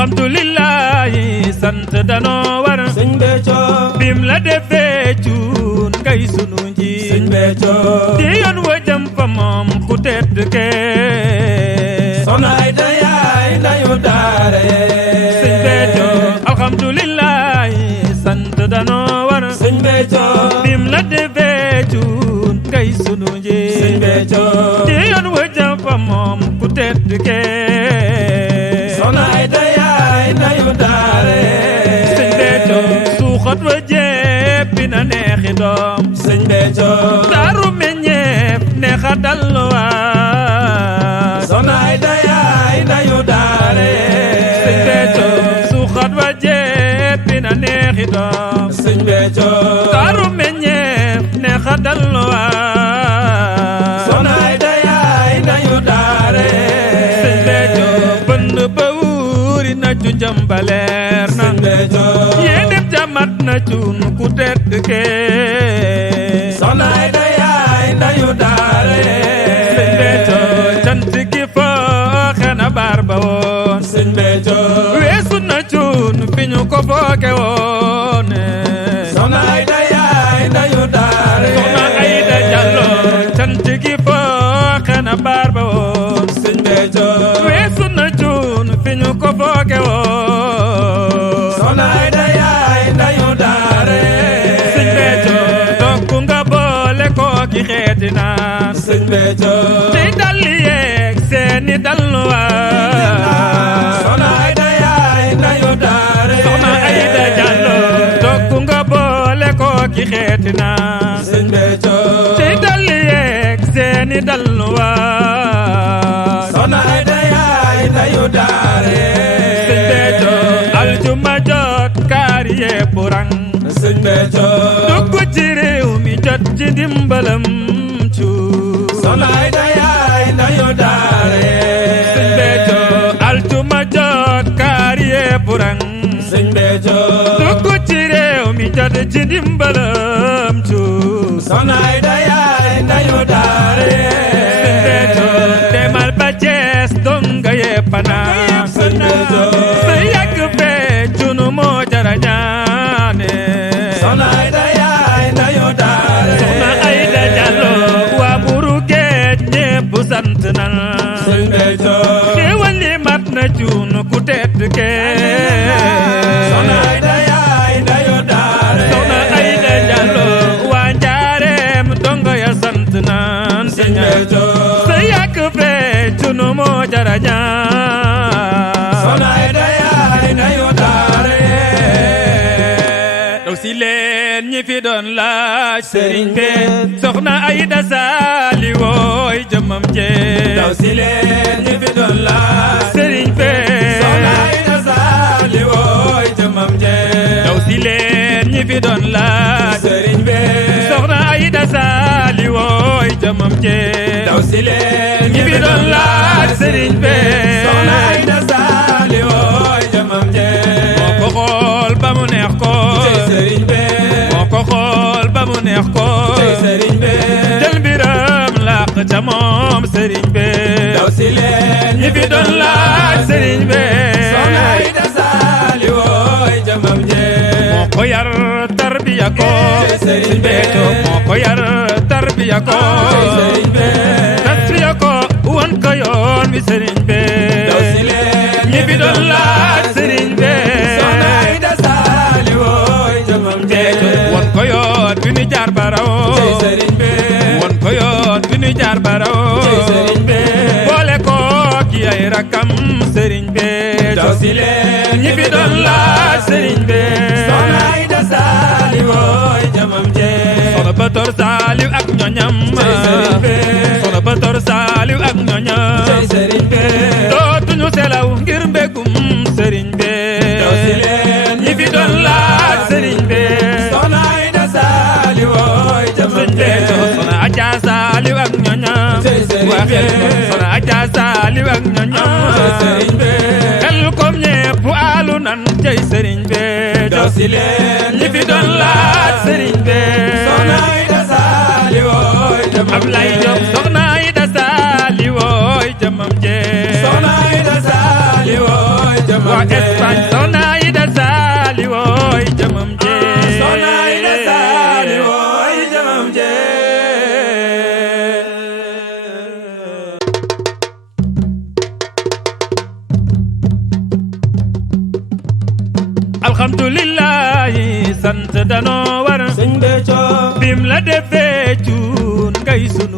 alhamdulillahi sant danoo war sëñ Béthio bim la defee cuun ngay sunu njiit sëñ Béthio di yoon wa jëm fa moom ku tedd kee Soxna Aida yaay ndayu daara sëñ Béthio alhamdulillahi sant danoo war sëñ Béthio bim la defee cuun ngay sunu njiit sëñ Béthio di yoon wa jëm fa moom ku tedd kee Soxna Aida yaay ndayu daara sëñ Béthio suuxat wa jéppi na neexi doom sëñ Béthio daaru meññeef neexa dalluwaat Soxna Aida yaay ndayu daara sëñ Béthio suuxat wa jéppi na neexi doom sëñ Béthio daaru meññeef neexa dalluwaat Soxna Aida yaay ndayu daara sëñ Béthio bënd ba wuuri na cu njambaleer na sëñ Béthio yéenem jamat na cuun ku tedd kee Soxna Aida yaay ndayu daara sëñ Béthio cant gi fooxe na baar ba woon sëñ Béthio weesu na cuun fi ñu ko fooke woon Soxna Aida yaay ndayu daara Soxna Aida Diallo cant gi fooxe na baar ba woon sëñ Béthio weesu na cuun fi ñu ko fooke woon Soxna Aida yaay ndayu daara sëñ Béthio dokku nga boole kooki xeeti naan sëñ Béthio tey dalli yeeg seeni dalluwaat Soxna Aida yaay ndayu daara Soxna Aida Diallo dokku nga boole kooki xeeti naan sëñ Béthio tey dalli yeeg seeni dalluwaat Soxna Aida yaay ndayu daara sëñ Béthio aljuma jot kaar yépp rang sëñ Béthio dugg ci réew mi jot ci ndimbalam cuun Soxna Aida yaay ndayu daara sëñ Béthio aljuma jot kaar yépp rang sëñ Béthio dugg ci réew mi jot ci ndimbalam cuun Soxna Aida yaay ndayu daara sëñ Béthio demal ba Cees donga yépp naa sëñ Béthio sa yàgg fee cunu moo jara ñaane Soxna Aida yaay ndayu daara Soxna Aida Diallo waa buru géej ñépp sant nan sëñ Béthio xéewal li mat na cuun ku tedd kee Soxna Aida yaay ndayu daara Soxna Aida Diallo waa njaareem dongo ya sant nan sëñ Béthio sa yàgg fee cunu moo jara ñaan Soxna Aida yaay ndayu daara daw si leen ñi fi doon laaj sëriñ bi Soxna Aida Saali wooy jëmam jee daw si leen ñi fi doon laaj sëriñ bee Soxna Aida Saali wooy jëmam jee daw si leen ñi fi doon laaj sëriñ bi Soxna Aida Saali wooy jëmam jee daw si leen ñi fi doon laaj sëriñ bee Soxna Aida Saali wooy jëmam jee moo ko xool ba mu neex ko sëriñ bi moo ko xool ba mu neex ko sëriñ bi jël mbiram làq ca moom sëriñ bee daw si leen ñi fi doon laaj sëriñ bee Soxna Aida Saali wooy jëmam jee moo ko yar tarbiya ko sëriñ Béthio moo ko yar tarbiya ko sëriñ bi tasfiya ko wan ko yoon wi sëriñ bee daw si leen ñi fi doon laaj sëriñ bee Soxna Aida Saali wooy jëmam Béthio jee wan ko yoon wi nu jaar baraw sëriñ bi wan ko yoon wi nu jaar baraw sëriñ bi boole ko ki ay rakam sëriñ bee daw si leen ñi fi doon laaj sëriñ bee Soxna Aida Saali wooy jëmam jee Soxna Bator Saaliw ak ñoñam sëriñ bi Soxna Bator Saaliw ak ñoñam sëriñ bi dootuñu selaw ngir mbégum sëriñ bee daw si leen ñi fi doon laaj sëriñ bee Soxna Aida Saali wooy jëmam jee Soxna Aja Saaliw ak ñoñam sëriñ bi waxel Soxna Aja Saaliw ak ñoñam sëriñ bi xel kom ñépp aalu nan cey sëriñ bee daw si leen ñi fi doon laaj sëriñ bee Soxna Aida Saali wooy jëmam Ablaye Diop Soxna Aida Saali wooy jëmam jee Soxna Aida Saali wooy jëmam waa jee Espagne soxna Aïda Saliou jëmam jee soxna Aïda Saliou jëmam jee alhamdulillahi sant danoo war sëñ Béthio bim la defee cuun ngay sun